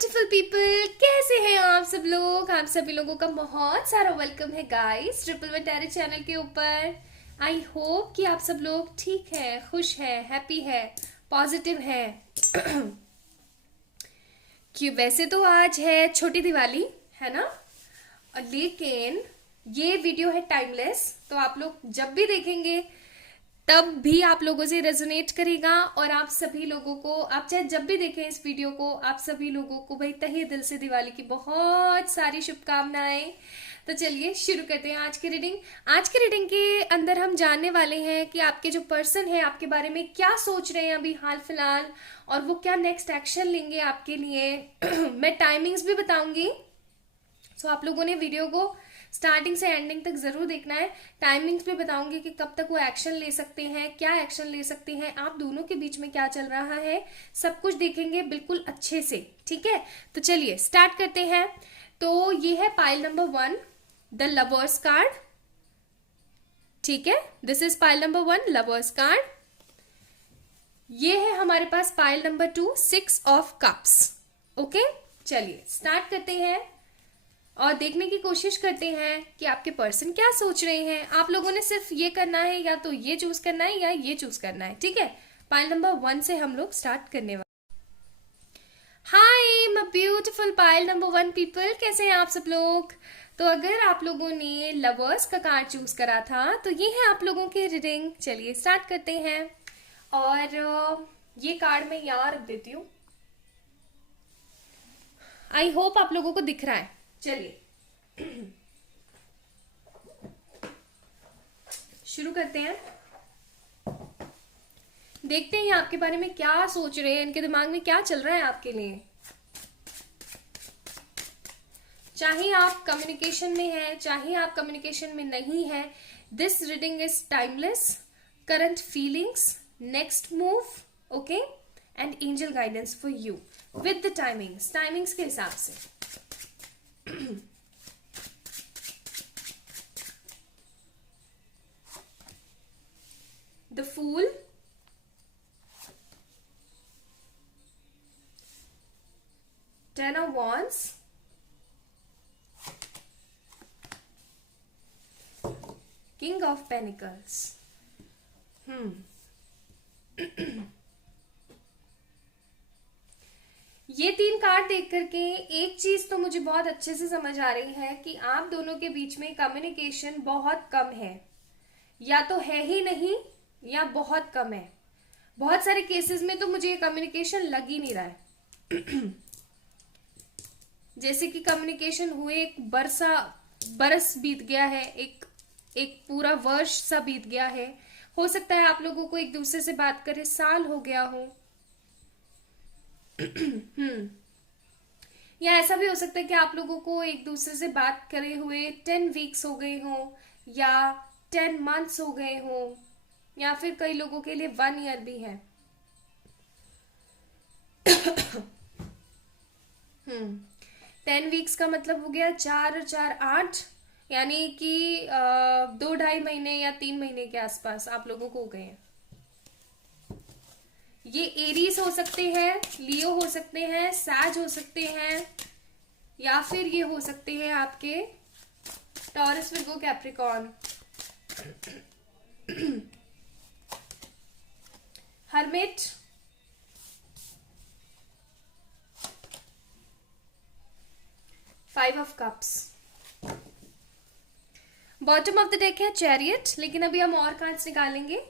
Beautiful people, कैसे हैं आप सब लोग। आप सभी लोगों का बहुत सारा वेलकम है guys triple one tarot channel के ऊपर। आई होप कि आप सब लोग ठीक है, खुश है, हैप्पी है, पॉजिटिव है। कि वैसे तो आज है छोटी दिवाली, है ना, लेकिन ये वीडियो है टाइमलेस, तो आप लोग जब भी देखेंगे तब भी आप लोगों से रेजोनेट करेगा। और आप सभी लोगों को, आप चाहे जब भी देखें इस वीडियो को, आप सभी लोगों को भाई तहे दिल से दिवाली की बहुत सारी शुभकामनाएं। तो चलिए शुरू करते हैं आज की रीडिंग। आज की रीडिंग के अंदर हम जानने वाले हैं कि आपके जो पर्सन है आपके बारे में क्या सोच रहे हैं अभी हाल फिलहाल, और वो क्या नेक्स्ट एक्शन लेंगे आपके लिए। मैं टाइमिंग्स भी बताऊंगी, सो आप लोगों ने वीडियो को स्टार्टिंग से एंडिंग तक जरूर देखना है। टाइमिंग्स भी बताऊंगी कि कब तक वो एक्शन ले सकते हैं, क्या एक्शन ले सकते हैं, आप दोनों के बीच में क्या चल रहा है, सब कुछ देखेंगे बिल्कुल अच्छे से, ठीक है। तो चलिए स्टार्ट करते हैं। तो ये है pile number 1, the lovers card, ठीक है। This is pile number 1, lovers card. ये है हमारे पास pile number 2, 6 of cups. Okay, चलिए स्टार्ट करते हैं और देखने की कोशिश करते हैं कि आपके पर्सन क्या सोच रहे हैं। आप लोगों ने सिर्फ ये करना है, या तो ये चूज करना है या ये चूज करना है, ठीक है। पाइल नंबर 1 से हम लोग स्टार्ट करने वाले। हाय my beautiful pile number 1 people, कैसे हैं आप सब लोग। तो अगर आप लोगों ने लवर्स का कार्ड चूज करा था तो ये है आप लोगों की रीडिंग। चलिए स्टार्ट करते हैं। और ये कार्ड मैं यहाँ रख देती हूँ। आई होप आप लोगों को दिख रहा है। चलिए शुरू करते हैं। देखते हैं आपके बारे में क्या सोच रहे हैं, इनके दिमाग में क्या चल रहा है आपके लिए। चाहे आप कम्युनिकेशन में हैं, चाहे आप कम्युनिकेशन में नहीं है, this reading is timeless, current feelings, next move, okay, and angel guidance for you with the timings के हिसाब से। The Fool, Ten of Wands, King of Pentacles। ये 3 कार्ड देख करके एक चीज तो मुझे बहुत अच्छे से समझ आ रही है कि आप दोनों के बीच में कम्युनिकेशन बहुत कम है, या तो है ही नहीं या बहुत कम है। बहुत सारे केसेस में तो मुझे कम्युनिकेशन लग ही नहीं रहा है। जैसे कि कम्युनिकेशन हुए एक बरस बीत गया है, एक पूरा वर्ष सा बीत गया है। हो सकता है आप लोगों को एक दूसरे से बात करे साल हो गया हो। या ऐसा भी हो सकता है कि आप लोगों को एक दूसरे से बात करे हुए 10 वीक्स हो गए हो, या 10 मंथ्स हो गए हो, या फिर कई लोगों के लिए 1 ईयर भी है। 10 वीक्स का मतलब हो गया 4 और 4 8, यानी कि 2-2.5 महीने या 3 महीने के आसपास आप लोगों को हो गए हैं। ये एरीज हो सकते हैं, लियो हो सकते हैं, सैज हो सकते हैं, या फिर ये हो सकते हैं आपके taurus, Virgo, Capricorn. Hermit, five of cups. Bottom of the deck है चैरियट, लेकिन अभी हम और कार्ड्स निकालेंगे।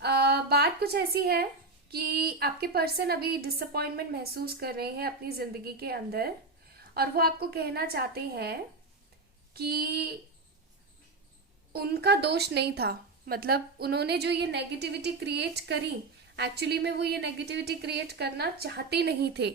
बात कुछ ऐसी है कि आपके पर्सन अभी डिसअपॉइंटमेंट महसूस कर रहे हैं अपनी जिंदगी के अंदर, और वो आपको कहना चाहते हैं कि उनका दोष नहीं था। मतलब उन्होंने जो ये नेगेटिविटी क्रिएट करी, एक्चुअली में वो ये नेगेटिविटी क्रिएट करना चाहते नहीं थे।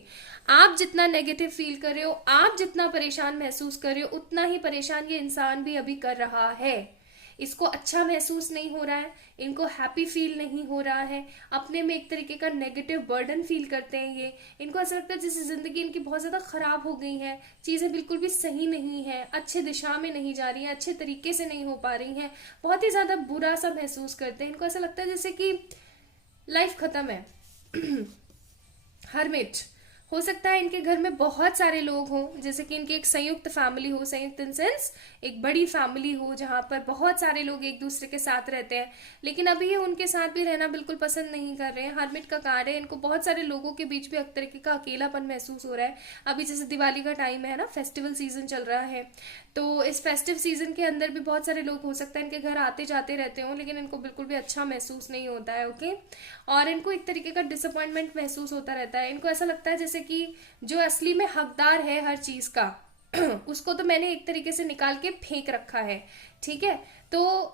आप जितना नेगेटिव फील कर रहे हो, आप जितना परेशान महसूस कर रहे हो, उतना ही परेशान ये इंसान भी अभी कर रहा है। इसको अच्छा महसूस नहीं हो रहा है, इनको हैप्पी फील नहीं हो रहा है, अपने में एक तरीके का नेगेटिव बर्डन फील करते हैं ये। इनको ऐसा लगता है जैसे जिंदगी इनकी बहुत ज्यादा खराब हो गई है, चीजें बिल्कुल भी सही नहीं है, अच्छे दिशा में नहीं जा रही हैं, अच्छे तरीके से नहीं हो पा रही हैं, बहुत ही ज्यादा बुरा सा महसूस करते हैं। इनको ऐसा लगता है जैसे कि लाइफ खत्म है। हर्मिट, हो सकता है इनके घर में बहुत सारे लोग हों, जैसे कि इनकी एक संयुक्त फैमिली हो, संयुक्त इन सेंस एक बड़ी फैमिली हो जहां पर बहुत सारे लोग एक दूसरे के साथ रहते हैं, लेकिन अभी ये उनके साथ भी रहना बिल्कुल पसंद नहीं कर रहे हैं। हर्मिट का कार्ड है, इनको बहुत सारे लोगों के बीच भी एक तरीके का अकेलापन महसूस हो रहा है। अभी जैसे दिवाली का टाइम है ना, फेस्टिवल सीजन चल रहा है, तो इस फेस्टिव सीजन के अंदर भी बहुत सारे लोग हो सकता है इनके घर आते जाते रहते हो, लेकिन इनको बिल्कुल भी अच्छा महसूस नहीं होता है। ओके, और इनको एक तरीके का डिसअपॉइंटमेंट महसूस होता रहता है। इनको ऐसा लगता है जैसे कि जो असली में हकदार है हर चीज का उसको तो मैंने एक तरीके से निकाल के फेंक रखा है। ठीक है, तो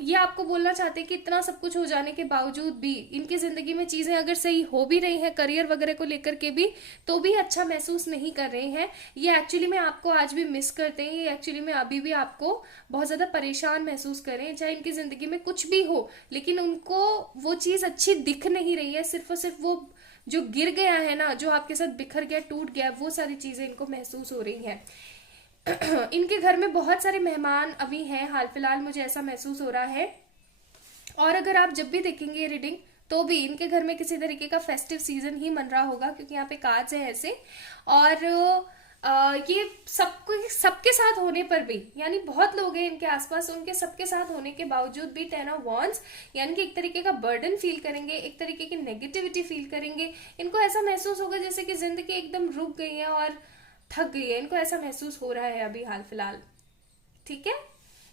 ये आपको बोलना चाहते हैं कि इतना सब कुछ हो जाने के बावजूद भी इनकी जिंदगी में चीजें अगर सही हो भी रही हैं, करियर वगैरह को लेकर के भी, तो भी अच्छा महसूस नहीं कर रहे हैं। ये एक्चुअली में आपको आज भी मिस करते हैं, ये एक्चुअली में अभी भी आपको बहुत ज्यादा परेशान महसूस कर रहे हैं। चाहे इनकी जिंदगी में कुछ भी हो, लेकिन उनको वो चीज अच्छी दिख नहीं रही है। सिर्फ और सिर्फ वो जो गिर गया है ना, जो आपके साथ बिखर गया, टूट गया, वो सारी चीजें इनको महसूस हो रही हैं। इनके घर में बहुत सारे मेहमान अभी हैं, हाल फिलहाल मुझे ऐसा महसूस हो रहा है। और अगर आप जब भी देखेंगे ये रीडिंग, तो भी इनके घर में किसी तरीके का फेस्टिव सीजन ही मन रहा होगा, क्योंकि यहाँ पे कार्ड्स है ऐसे। और ये सबके साथ होने पर भी, यानी बहुत लोग हैं इनके आसपास, उनके सबके साथ होने के बावजूद भी 10 ऑफ वॉन्ड्स, यानी कि एक तरीके का बर्डन फील करेंगे, एक तरीके की नेगेटिविटी फील करेंगे। इनको ऐसा महसूस होगा जैसे कि जिंदगी एकदम रुक गई है और थक गई है, इनको ऐसा महसूस हो रहा है अभी हाल फिलहाल। ठीक है,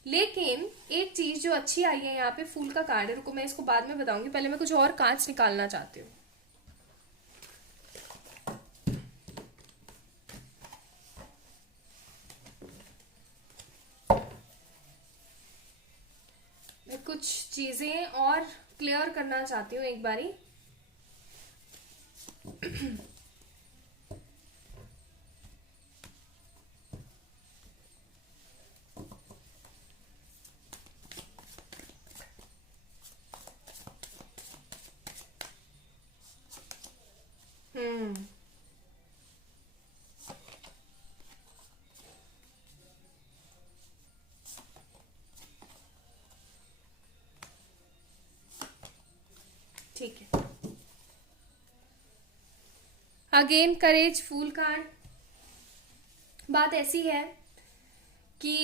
लेकिन एक चीज जो अच्छी आई है यहाँ पे, फूल का कार्ड है। रुको, मैं इसको बाद में बताऊंगी, पहले मैं कुछ और कार्ड्स निकालना चाहती हूँ। मैं कुछ चीजें और क्लियर करना चाहती हूँ एक बारी। हम्म, ठीक है। अगेन करेज, फूल कार्ड। बात ऐसी है कि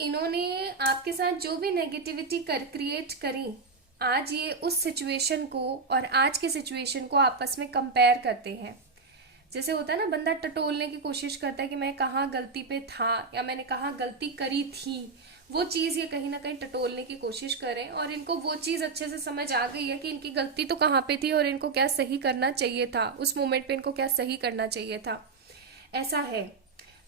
इन्होंने आपके साथ जो भी नेगेटिविटी क्रिएट करी, आज ये उस सिचुएशन को और आज के सिचुएशन को आपस में कंपेयर करते हैं। जैसे होता है ना, बंदा टटोलने की कोशिश करता है कि मैं कहाँ गलती पे था या मैंने कहाँ गलती करी थी, वो चीज ये कहीं ना कहीं टटोलने की कोशिश करें। और इनको वो चीज अच्छे से समझ आ गई है कि इनकी गलती तो कहाँ पे थी और इनको क्या सही करना चाहिए था, उस मोमेंट पे इनको क्या सही करना चाहिए था, ऐसा है।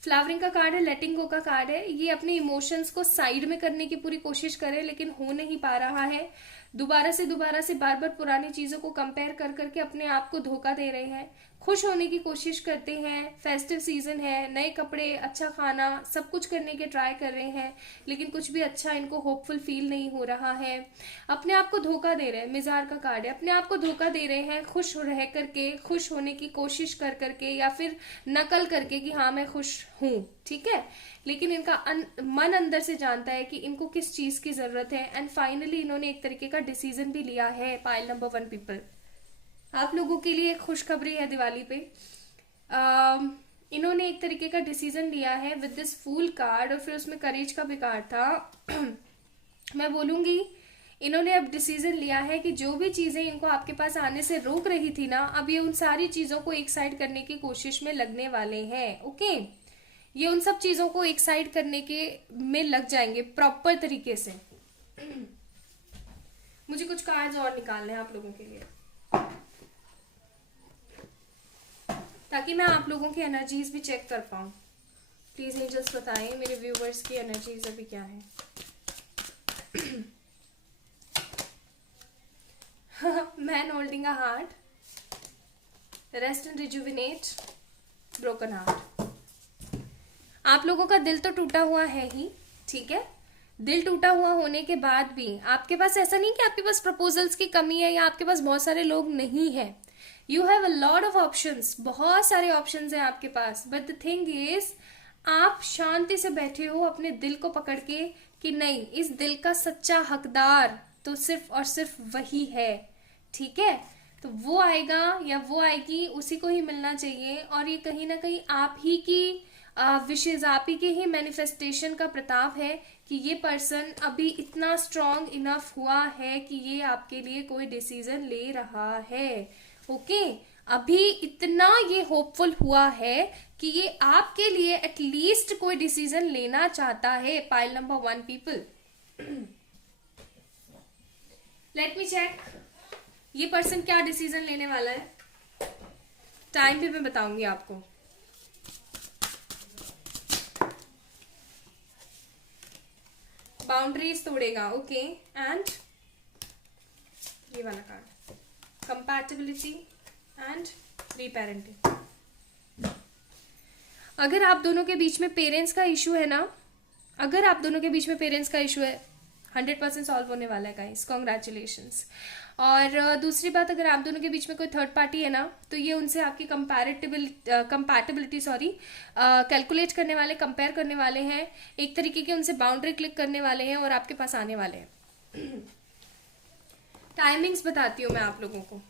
फ्लावरिंग का कार्ड है, लेटिंग गो का कार्ड है। ये अपने इमोशंस को साइड में करने की पूरी कोशिश करे, लेकिन हो नहीं पा रहा है। दोबारा से बार बार पुरानी चीजों को कंपेयर कर करके अपने आप को धोखा दे रहे हैं। खुश होने की कोशिश करते हैं, फेस्टिव सीजन है, नए कपड़े, अच्छा खाना, सब कुछ करने के ट्राई कर रहे हैं, लेकिन कुछ भी अच्छा इनको होपफुल फील नहीं हो रहा है। अपने आप को धोखा दे रहे हैं, मिजार का कार्ड है, अपने आप को धोखा दे रहे हैं, खुश रह करके, खुश होने की कोशिश कर करके, या फिर नकल करके कि हाँ मैं खुश हूं। ठीक है, लेकिन इनका मन अंदर से जानता है कि इनको किस चीज की जरूरत है। एंड फाइनली इन्होंने एक तरीके का डिसीजन भी लिया है। पाइल नंबर 1 पीपल, आप लोगों के लिए एक खुशखबरी है दिवाली पे। इन्होंने एक तरीके का डिसीजन लिया है विद दिस फूल कार्ड, और फिर उसमें करेज का भी कार्ड था। मैं बोलूंगी इन्होंने अब डिसीजन लिया है कि जो भी चीजें इनको आपके पास आने से रोक रही थी ना, अब ये उन सारी चीजों को एक साइड करने की कोशिश में लगने वाले हैं। ओके, ये उन सब चीजों को एक साइड करने के में लग जाएंगे प्रॉपर तरीके से। मुझे कुछ कार्ड्स और निकालने हैं आप लोगों के लिए, ताकि मैं आप लोगों की एनर्जीज भी चेक कर पाऊं। प्लीज एंजल्स बताएं मेरे व्यूवर्स की एनर्जीज अभी क्या है। Man holding a heart, rest and rejuvenate, broken heart. आप लोगों का दिल तो टूटा हुआ है ही, ठीक है। दिल टूटा हुआ होने के बाद भी आपके पास ऐसा नहीं कि आपके पास प्रपोजल्स की कमी है या आपके पास बहुत सारे लोग नहीं है। You have a lot of options, बहुत सारे ऑप्शंस हैं आपके पास। बट द थिंग इज, आप शांति से बैठे हो अपने दिल को पकड़ के कि नहीं, इस दिल का सच्चा हकदार तो सिर्फ और सिर्फ वही है। ठीक है, तो वो आएगा या वो आएगी, उसी को ही मिलना चाहिए। और ये कहीं ना कहीं आप ही की विशेष, आप ही के ही मैनिफेस्टेशन का प्रताप है कि ये पर्सन अभी इतना स्ट्रांग इनफ हुआ है कि ये आपके लिए कोई डिसीजन ले रहा है। ओके, अभी इतना ये होपफुल हुआ है कि ये आपके लिए एटलीस्ट कोई डिसीजन लेना चाहता है। Pile number 1 people, let me check ये पर्सन क्या डिसीजन लेने वाला है। टाइम भी मैं बताऊंगी आपको। Boundaries तोड़ेगा, okay. एंड ये वाला कार्ड, कंपैटिबिलिटी एंड रीपेरेंटिंग। अगर आप दोनों के बीच में पेरेंट्स का इशू है ना, अगर आप दोनों के बीच में पेरेंट्स का इशू है, 100% सॉल्व होने वाला है गाइस, कॉन्ग्रेचुलेशंस। और दूसरी बात, अगर आप दोनों के बीच में कोई थर्ड पार्टी है ना, तो ये उनसे आपकी कंपैटिबिलिटी कैलकुलेट करने वाले, कंपेयर करने वाले हैं, एक तरीके की उनसे बाउंड्री क्लिक करने वाले हैं और आपके पास आने वाले हैं। टाइमिंग्स बताती हूँ मैं आप लोगों को।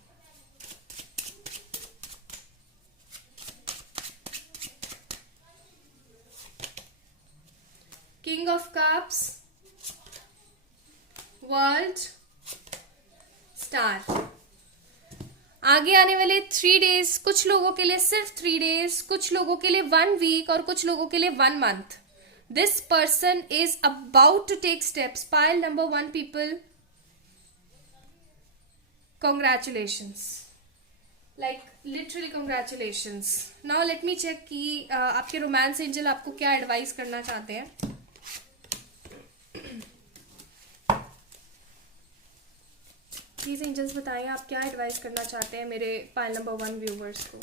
King of cups, world, star. आगे आने वाले 3 डेज, कुछ लोगों के लिए सिर्फ 3 डेज, कुछ लोगों के लिए 1 वीक और कुछ लोगों के लिए 1 month. This person is about to take steps. Pile number 1 people, congratulations, like literally congratulations. Now let me check कि आपके रोमांस एंजल आपको क्या एडवाइस करना चाहते हैं। प्लीज एंजल्स बताइए आप क्या एडवाइस करना चाहते हैं मेरे पाइल नंबर 1 व्यूवर्स को।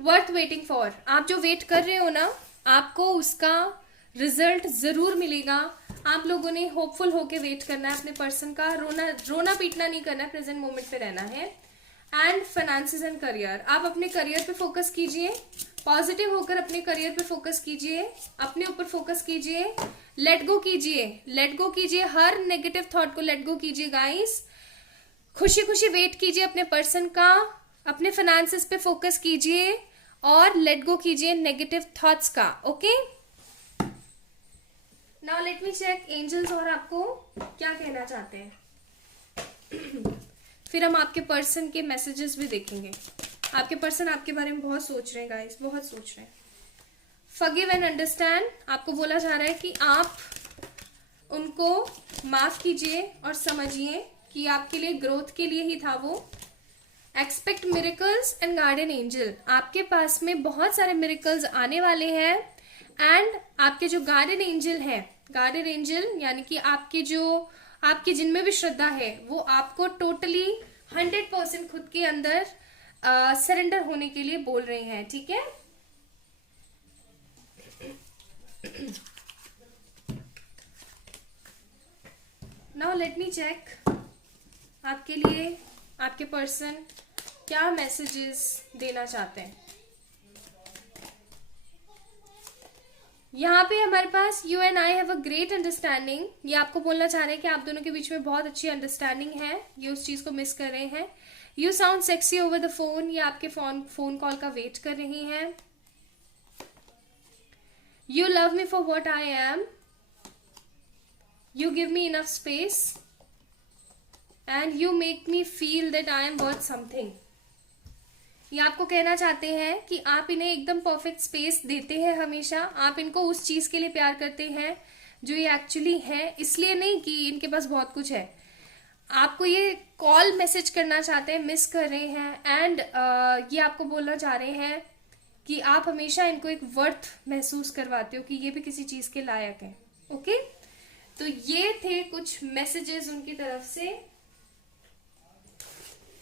वर्थ वेटिंग फॉर, आप जो वेट कर रहे हो ना, आपको उसका रिजल्ट जरूर मिलेगा। आप लोगों ने होपफुल होके वेट करना है अपने पर्सन का, रोना पीटना नहीं करना है, प्रेजेंट मोमेंट पे रहना है। एंड फाइनेंसेस एंड करियर, आप अपने करियर पे फोकस कीजिए, पॉजिटिव होकर अपने करियर पे फोकस कीजिए, अपने ऊपर फोकस कीजिए, लेट गो कीजिए, लेट गो कीजिए, हर नेगेटिव थॉट को लेट गो कीजिए गाइस। खुशी खुशी वेट कीजिए अपने पर्सन का, अपने फाइनेंसेस पे फोकस कीजिए और लेट गो कीजिए नेगेटिव थॉट्स का। Okay, now let me check angels और आपको क्या कहना चाहते हैं। फिर हम आपके पर्सन के मैसेजेस भी देखेंगे। आपके पर्सन आपके बारे में बहुत सोच रहे हैं गाइस, बहुत सोच रहे हैं। फॉरगिव एंड अंडरस्टैंड, आपको बोला जा रहा है कि आप उनको माफ कीजिए और समझिए कि आपके लिए ग्रोथ के लिए ही था वो। Expect miracles and guardian angel, आपके पास में बहुत सारे मिरेकल्स आने वाले हैं। एंड आपके जो गार्डियन एंजल है, गार्डियन एंजल यानी कि आपकी जिनमें भी श्रद्धा है, वो आपको टोटली 100% खुद के अंदर सरेंडर होने के लिए बोल रहे हैं। ठीक है, नाउ लेट मी चेक आपके लिए आपके पर्सन क्या मैसेजेस देना चाहते हैं। यहाँ पे हमारे पास you and I have a great understanding, ये आपको बोलना चाह रहे हैं कि आप दोनों के बीच में बहुत अच्छी अंडरस्टैंडिंग है, ये उस चीज को मिस कर रहे हैं। You sound sexy over the phone, ये आपके फोन कॉल का वेट कर रही हैं। You love me for what I am, you give me enough space and you make me feel that I am worth something. ये आपको कहना चाहते हैं कि आप इन्हें एकदम परफेक्ट स्पेस देते हैं हमेशा, आप इनको उस चीज के लिए प्यार करते हैं जो ये एक्चुअली है, इसलिए नहीं कि इनके पास बहुत कुछ है। आपको ये कॉल मैसेज करना चाहते हैं, मिस कर रहे हैं। एंड ये आपको बोलना चाह रहे हैं कि आप हमेशा इनको एक वर्थ महसूस करवाते हो कि ये भी किसी चीज के लायक है। ओके, तो ये थे कुछ मैसेजेस उनकी तरफ से,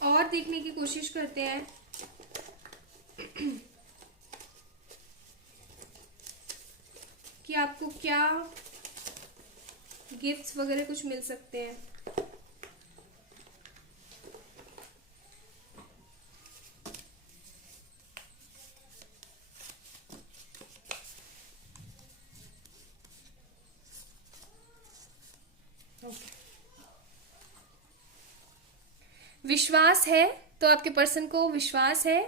और देखने की कोशिश करते हैं कि आपको क्या गिफ्ट्स वगैरह कुछ मिल सकते हैं। ओके, विश्वास है, तो आपके पर्सन को विश्वास है,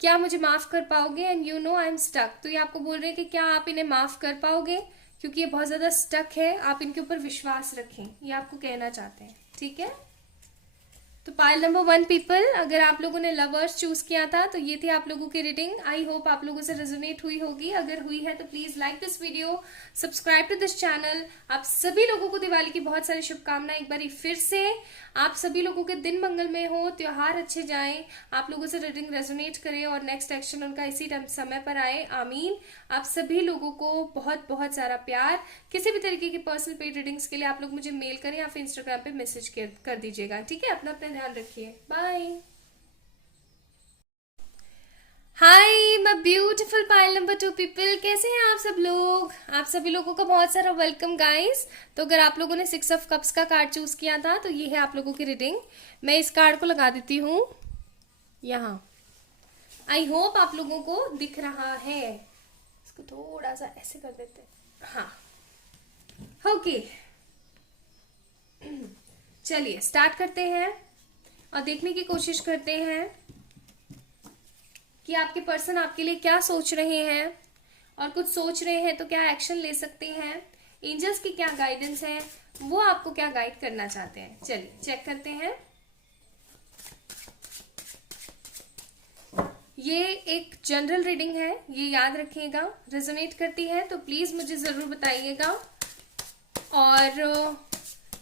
क्या मुझे माफ कर पाओगे, and you know I am stuck. तो ये आपको बोल रहे हैं कि क्या आप इन्हें माफ कर पाओगे, क्योंकि ये बहुत ज्यादा स्टक है, आप इनके ऊपर विश्वास रखें, ये आपको कहना चाहते हैं। ठीक है, तो पाइल नंबर 1 पीपल, अगर आप लोगों ने लवर्स चूज किया था तो ये थी आप लोगों की रीडिंग। आई होप आप लोगों से रेजोनेट हुई होगी। अगर हुई है तो please like this video, subscribe to this channel. आप सभी लोगों को दिवाली की बहुत सारी शुभकामनाएं एक बार फिर से। आप सभी लोगों के दिन मंगलमय हो, त्योहार अच्छे जाएं, आप लोगों से रीडिंग रेजोनेट करे और नेक्स्ट एक्शन उनका इसी समय पर आए। आमीन। आप सभी लोगों को बहुत बहुत सारा प्यार। किसी भी तरीके की पर्सनल पेड रीडिंग्स के लिए आप लोग मुझे मेल करें या फिर इंस्टाग्राम पे मैसेज कर दीजिएगा। ठीक है, अपना अपना ध्यान रखिए। Bye. Hi my beautiful pile number 2 people, कैसे हैं आप सब लोग? आप सभी लोगों का बहुत सारा वेलकम गाइस। तो अगर आप लोगों ने 6 ऑफ कप्स का कार्ड चूज किया था तो ये है आप लोगों की रीडिंग। मैं इस कार्ड को लगा देती हूँ यहाँ। आई होप आप लोगों को दिख रहा है। इसको थोड़ा सा ऐसे कर देते हैं। हाँ, ओके, चलिए स्टार्ट करते हैं और देखने की कोशिश करते हैं कि आपके पर्सन आपके लिए क्या सोच रहे हैं, और कुछ सोच रहे हैं तो क्या एक्शन ले सकते हैं, एंजल्स की क्या गाइडेंस है, वो आपको क्या गाइड करना चाहते हैं। चलिए चेक करते हैं। ये एक जनरल रीडिंग है, ये याद रखिएगा। रेजोनेट करती है तो प्लीज मुझे जरूर बताइएगा, और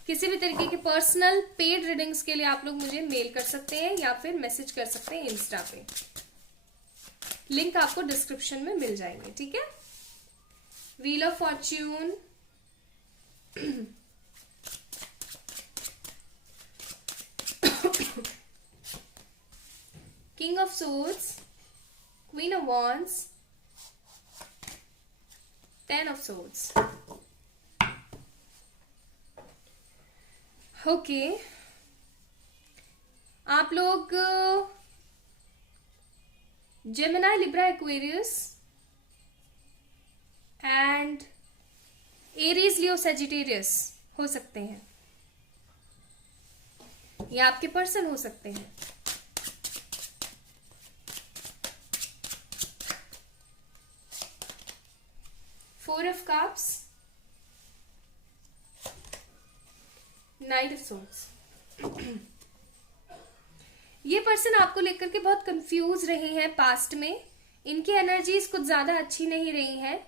किसी भी तरीके की पर्सनल पेड रीडिंग्स के लिए आप लोग मुझे मेल कर सकते हैं या फिर मैसेज कर सकते हैं इंस्टा पे। लिंक आपको डिस्क्रिप्शन में मिल जाएंगे। ठीक है, wheel of Fortune, king of swords, queen of wands, 10 of swords. Okay, आप लोग Gemini, Libra, Aquarius and Aries, Leo, Sagittarius हो सकते हैं, या आपके पर्सन हो सकते हैं। Four of cups, night of swords. ये पर्सन आपको लेकर के बहुत कंफ्यूज रहे हैं पास्ट में। इनकी एनर्जीज कुछ ज्यादा अच्छी नहीं रही हैं।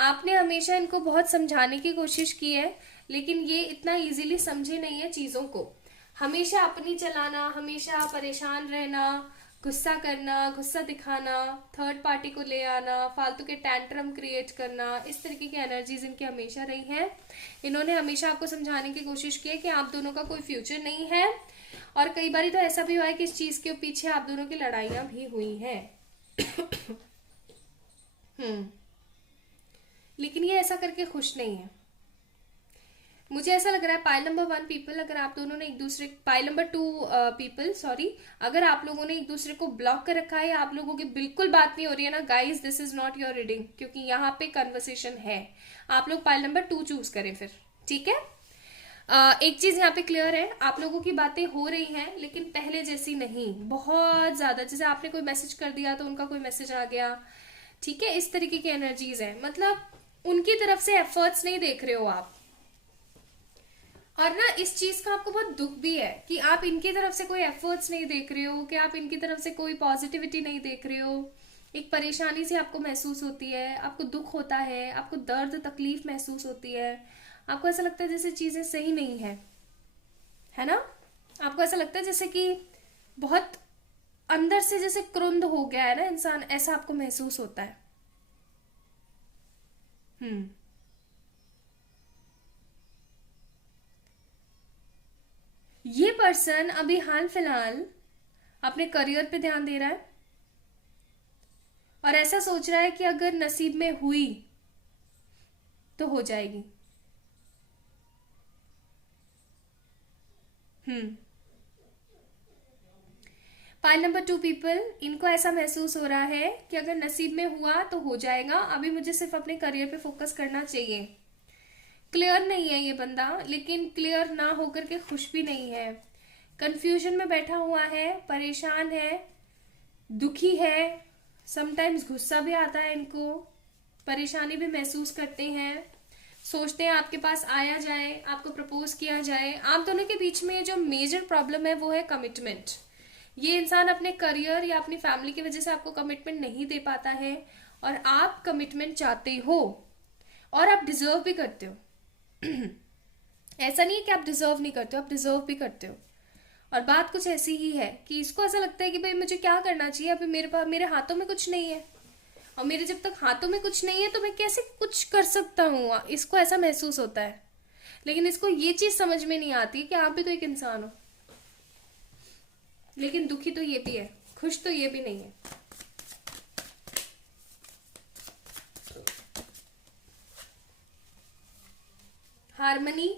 आपने हमेशा इनको बहुत समझाने की कोशिश की है, लेकिन ये इतना इजीली समझे नहीं है चीजों को। हमेशा अपनी चलाना, हमेशा परेशान रहना, गुस्सा करना, गुस्सा दिखाना, थर्ड पार्टी को ले आना, फालतू के टैंट्रम क्रिएट करना, इस तरीके की एनर्जीज इनकी हमेशा रही हैं। इन्होंने हमेशा आपको समझाने की कोशिश की है कि आप दोनों का कोई फ्यूचर नहीं है, और कई बार तो ऐसा भी हुआ है कि इस चीज के पीछे आप दोनों की लड़ाइयां भी हुई हैं। लेकिन ये ऐसा करके खुश नहीं है। मुझे ऐसा लग रहा है पाइल नंबर 1 पीपल, अगर आप दोनों ने एक दूसरे, पाइल नंबर 2 पीपल सॉरी, अगर आप लोगों ने एक दूसरे को ब्लॉक कर रखा है, आप लोगों की बिल्कुल बात नहीं हो रही है ना guys, this is not your reading, क्योंकि यहाँ पे कन्वर्सेशन है। आप लोग पाइल नंबर 2 चूज करें फिर। ठीक है, एक चीज यहाँ पे क्लियर है, आप लोगों की बातें हो रही हैं लेकिन पहले जैसी नहीं, बहुत ज्यादा। जैसे आपने कोई मैसेज कर दिया तो उनका कोई मैसेज आ गया। ठीक है, इस तरीके की एनर्जीज है, मतलब उनकी तरफ से एफर्ट्स नहीं देख रहे हो आप। और ना इस चीज का आपको बहुत दुख भी है कि आप इनकी तरफ से कोई एफर्ट्स नहीं देख रहे हो, कि आप इनकी तरफ से कोई पॉजिटिविटी नहीं देख रहे हो। एक परेशानी से आपको महसूस होती है, आपको दुख होता है, आपको दर्द तकलीफ महसूस होती है, आपको ऐसा लगता है जैसे चीजें सही नहीं है ना? आपको ऐसा लगता है जैसे कि बहुत अंदर से जैसे क्रुंध हो गया है ना इंसान, ऐसा आपको महसूस होता है। ये पर्सन अभी हाल फिलहाल अपने करियर पे ध्यान दे रहा है, और ऐसा सोच रहा है कि अगर नसीब में हुई तो हो जाएगी। पाइल नंबर 2 पीपल, इनको ऐसा महसूस हो रहा है कि अगर नसीब में हुआ तो हो जाएगा, अभी मुझे सिर्फ अपने करियर पे फोकस करना चाहिए। क्लियर नहीं है ये बंदा, लेकिन क्लियर ना होकर के खुश भी नहीं है, कंफ्यूजन में बैठा हुआ है, परेशान है, दुखी है, समटाइम्स गुस्सा भी आता है इनको, परेशानी भी महसूस करते हैं, सोचते हैं आपके पास आया जाए, आपको प्रपोज किया जाए। आप दोनों के बीच में जो मेजर प्रॉब्लम है वो है कमिटमेंट। ये इंसान अपने करियर या अपनी फैमिली की वजह से आपको कमिटमेंट नहीं दे पाता है, और आप कमिटमेंट चाहते हो और आप डिजर्व भी करते हो। ऐसा नहीं है कि आप डिजर्व नहीं करते हो, आप डिजर्व भी करते हो। और बात कुछ ऐसी ही है कि इसको ऐसा लगता है कि भाई मुझे क्या करना चाहिए, अभी मेरे पास, मेरे हाथों में कुछ नहीं है, और मेरे जब तक हाथों में कुछ नहीं है तो मैं कैसे कुछ कर सकता हूँ, इसको ऐसा महसूस होता है। लेकिन इसको ये चीज समझ में नहीं आती कि आप भी तो एक इंसान हो, लेकिन दुखी तो ये भी है, खुश तो ये भी नहीं है। Harmony,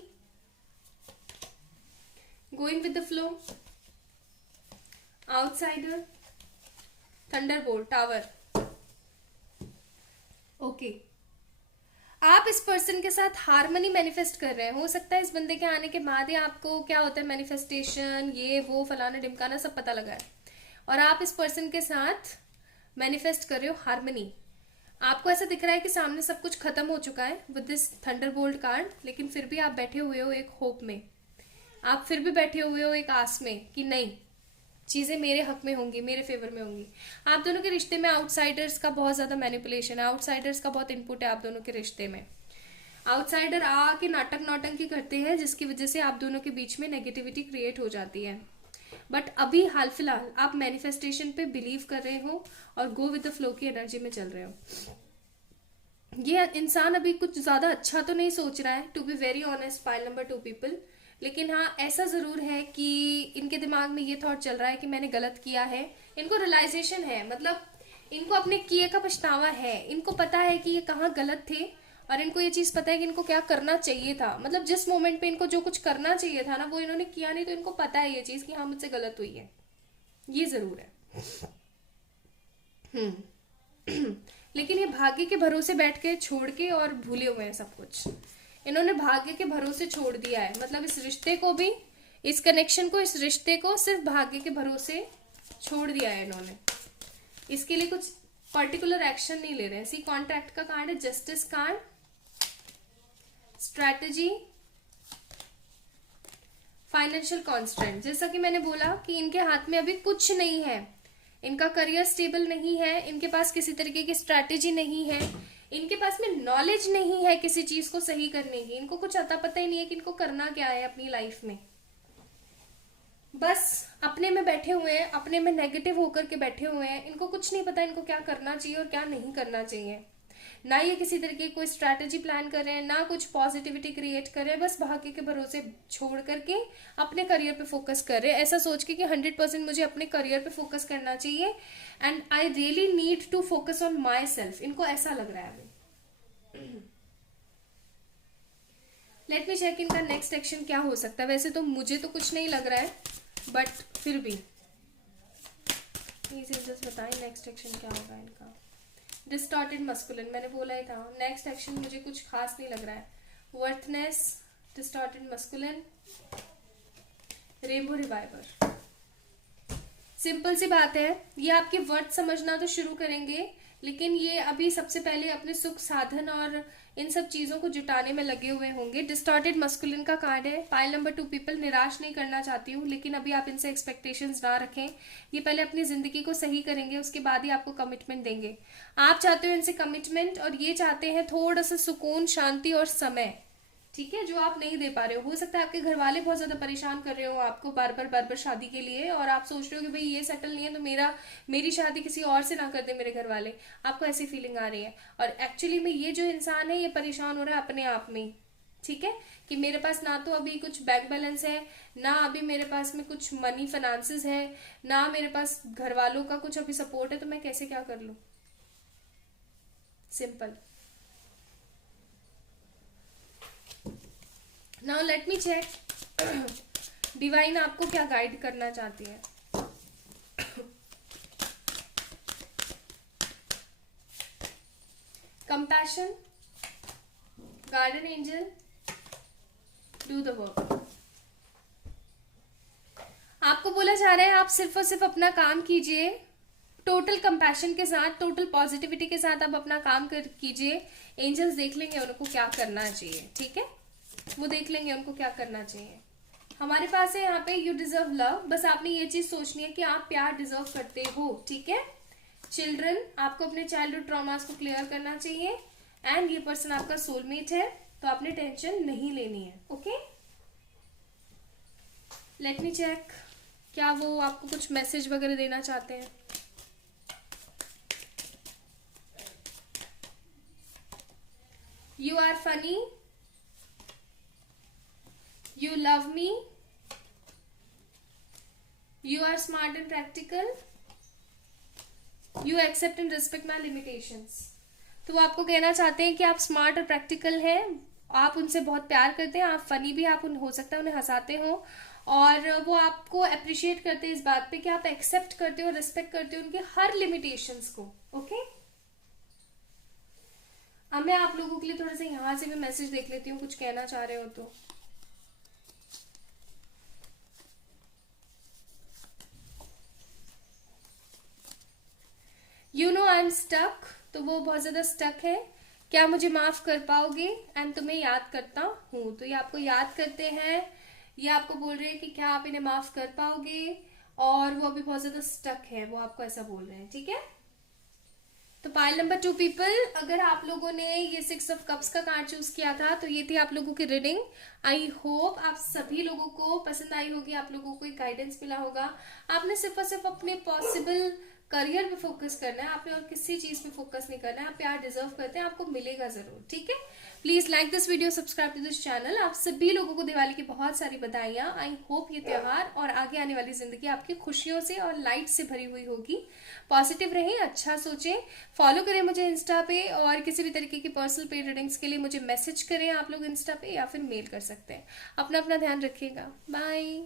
going with the flow, outsider, Thunderbolt, tower. Okay, आप इस पर्सन के साथ हार्मनी मैनिफेस्ट कर रहे हैं। हो सकता है इस बंदे के आने के बाद ही आपको क्या होता है, मैनिफेस्टेशन, ये वो फलाना ढिमकाना सब पता लगा है, और आप इस पर्सन के साथ मैनिफेस्ट कर रहे हो हार्मनी। आपको ऐसा दिख रहा है कि सामने सब कुछ खत्म हो चुका है विद दिस थंडरबोल्ट कार्ड, लेकिन फिर भी आप बैठे हुए हो एक होप में, आप फिर भी बैठे हुए हो एक आस में कि नहीं, चीजें मेरे हक में होंगी, मेरे फेवर में होंगी। आप दोनों के रिश्ते में आउटसाइडर्स का बहुत ज्यादा मैनिपुलेशन है, आउटसाइडर्स का बहुत इनपुट है आप दोनों के रिश्ते में। आउटसाइडर आके नाटक नौटंकी करते हैं, जिसकी वजह से आप दोनों के बीच में नेगेटिविटी क्रिएट हो जाती है। बट अभी हाल फिलहाल आप मैनिफेस्टेशन पे बिलीव कर रहे हो और गो विद द फ्लो की एनर्जी में चल रहे हो। ये इंसान अभी कुछ ज्यादा अच्छा तो नहीं सोच रहा है, to be very honest, pile number 2 people. लेकिन हाँ, ऐसा जरूर है कि इनके दिमाग में ये थॉट चल रहा है कि मैंने गलत किया है। इनको रियलाइजेशन है, मतलब इनको अपने किए का पछतावा है, इनको पता है कि ये कहाँ गलत थे, और इनको ये चीज पता है कि इनको क्या करना चाहिए था। मतलब जिस मोमेंट पे इनको जो कुछ करना चाहिए था ना, वो इन्होंने किया नहीं, तो इनको पता है ये चीज कि हाँ मुझसे गलत हुई है, ये जरूर है। लेकिन ये भाग्य के भरोसे बैठ के छोड़ के और भूले हुए हैं सब कुछ। इन्होंने भाग्य के भरोसे छोड़ दिया है, मतलब इस रिश्ते को भी, इस कनेक्शन को, इस रिश्ते को सिर्फ भाग्य के भरोसे छोड़ दिया है इन्होंने। इसके लिए कुछ पर्टिकुलर एक्शन नहीं ले रहे हैं। सी कॉन्ट्रैक्ट का कार्ड है, justice card, strategy, financial constant. जैसा कि मैंने बोला कि इनके हाथ में अभी कुछ नहीं है, इनका करियर स्टेबल नहीं है, इनके पास किसी तरीके की स्ट्रैटेजी नहीं है, इनके पास में नॉलेज नहीं है किसी चीज को सही करने की, इनको कुछ अता पता ही नहीं है कि इनको करना क्या है अपनी लाइफ में। बस अपने में बैठे हुए हैं, अपने में नेगेटिव होकर के बैठे हुए हैं, इनको कुछ नहीं पता इनको क्या करना चाहिए और क्या नहीं करना चाहिए। ना ये किसी तरीके की कोई स्ट्रैटेजी प्लान कर रहे हैं, ना कुछ पॉजिटिविटी क्रिएट कर रहे हैं, बस भाग्य के भरोसे छोड़ करके अपने करियर पे फोकस कर रहे हैं, ऐसा सोच के कि 100% मुझे अपने करियर पे फोकस करना चाहिए, and I really need to focus on myself. इनको ऐसा लग रहा है अभी। लेट मी चेक इनका नेक्स्ट एक्शन क्या हो सकता है। वैसे तो मुझे तो कुछ नहीं लग रहा है, बट फिर भी प्लीज जस्ट बताएं नेक्स्ट एक्शन क्या होगा इनका। डिस्टॉर्टेड मस्कुलिन, मैंने बोला ही था, नेक्स्ट एक्शन मुझे कुछ खास नहीं लग रहा है। Worthiness, distorted masculine, rainbow reviver. Simple सी बात है, ये आपके वर्थ समझना तो शुरू करेंगे, लेकिन ये अभी सबसे पहले अपने सुख साधन और इन सब चीजों को जुटाने में लगे हुए होंगे। डिस्टॉर्टेड मस्कुलिन का कार्ड है, पाइल नंबर 2 पीपल। निराश नहीं करना चाहती हूँ, लेकिन अभी आप इनसे एक्सपेक्टेशंस ना रखें। ये पहले अपनी जिंदगी को सही करेंगे, उसके बाद ही आपको कमिटमेंट देंगे। आप चाहते हो इनसे कमिटमेंट, और ये चाहते हैं थोड़ा सा सुकून, शांति और समय, ठीक है, जो आप नहीं दे पा रहे हो सकता है आपके घर वाले बहुत ज्यादा परेशान कर रहे हो आपको बार बार शादी के लिए, और आप सोच रहे हो कि भाई ये सेटल नहीं है तो मेरी शादी किसी और से ना कर दे मेरे घर वाले। आपको ऐसी फीलिंग आ रही है, और एक्चुअली में ये जो इंसान है ये परेशान हो रहा है अपने आप में, ठीक है, कि मेरे पास ना तो अभी कुछ बैंक बैलेंस है, ना अभी मेरे पास में कुछ मनी फाइनेंसेस है, ना मेरे पास घर वालों का कुछ अभी सपोर्ट है, तो मैं कैसे क्या कर लूं। Simple. Now let me check divine आपको क्या गाइड करना चाहती है। Compassion, garden angel, do the work. आपको बोला जा रहा है आप सिर्फ और सिर्फ अपना काम कीजिए, टोटल कंपैशन के साथ, टोटल पॉजिटिविटी के साथ आप अपना काम कीजिए। एंजल्स देख लेंगे उनको क्या करना चाहिए, ठीक है, वो देख लेंगे उनको क्या करना चाहिए। हमारे पास है यहाँ पे यू डिजर्व लव। बस आपने ये चीज सोचनी है कि आप प्यार डिजर्व करते हो, ठीक है। चिल्ड्रन, आपको अपने चाइल्डहुड ट्रॉमास को क्लियर करना चाहिए। एंड ये पर्सन आपका सोलमेट है, तो आपने टेंशन नहीं लेनी है, ओके। लेट मी चेक, क्या वो आपको कुछ मैसेज वगैरह देना चाहते हैं? You are funny, you love me, you are smart and practical, you accept and respect my limitations। तो वो आपको कहना चाहते हैं कि आप स्मार्ट और प्रैक्टिकल हैं, आप उनसे बहुत प्यार करते हैं, आप फनी भी आप हो सकता है उन्हें हंसाते हो, और वो आपको अप्रिशिएट करते हैं इस बात पे कि आप एक्सेप्ट करते हो, रिस्पेक्ट करते हो उनके हर लिमिटेशंस को, ओके। अब मैं आप लोगों के लिए थोड़ा सा यहां से भी मैसेज देख लेती हूँ, कुछ कहना चाह रहे हो तो। You know I am stuck, तो वो बहुत ज्यादा स्टक है, क्या मुझे माफ कर पाओगे? एंड तुम्हें याद करता हूँ, तो ये आपको याद करते हैं, ये आपको बोल रहे हैं कि क्या आप इन्हें माफ कर पाओगे, और वो अभी बहुत ज्यादा स्टक है, वो आपको ऐसा बोल रहे हैं, ठीक है। तो पाइल नंबर 2 पीपल, अगर आप लोगों ने ये 6 ऑफ कप्स का कार्ड चूज किया था तो ये थी आप लोगों की रीडिंग। आई होप आप सभी लोगों को पसंद आई होगी, आप लोगों को एक गाइडेंस मिला होगा। आपने सिर्फ और सिर्फ अपने पॉसिबल करियर पे फोकस करना है, आपने और किसी चीज पे फोकस नहीं करना है। आप प्यार डिजर्व करते हैं, आपको मिलेगा जरूर, ठीक है। Please like this video, subscribe to this channel. आप सभी लोगों को दिवाली की बहुत सारी बधाइयां। आई होप ये त्योहार और आगे आने वाली जिंदगी आपकी खुशियों से और लाइट से भरी हुई होगी। पॉजिटिव रहें, अच्छा सोचें, फॉलो करें मुझे इंस्टा पे, और किसी भी तरीके की पर्सनल पेड रीडिंग्स के लिए मुझे मैसेज करें आप लोग इंस्टा पे, या फिर मेल कर सकते हैं। अपना ध्यान रखिएगा, बाय।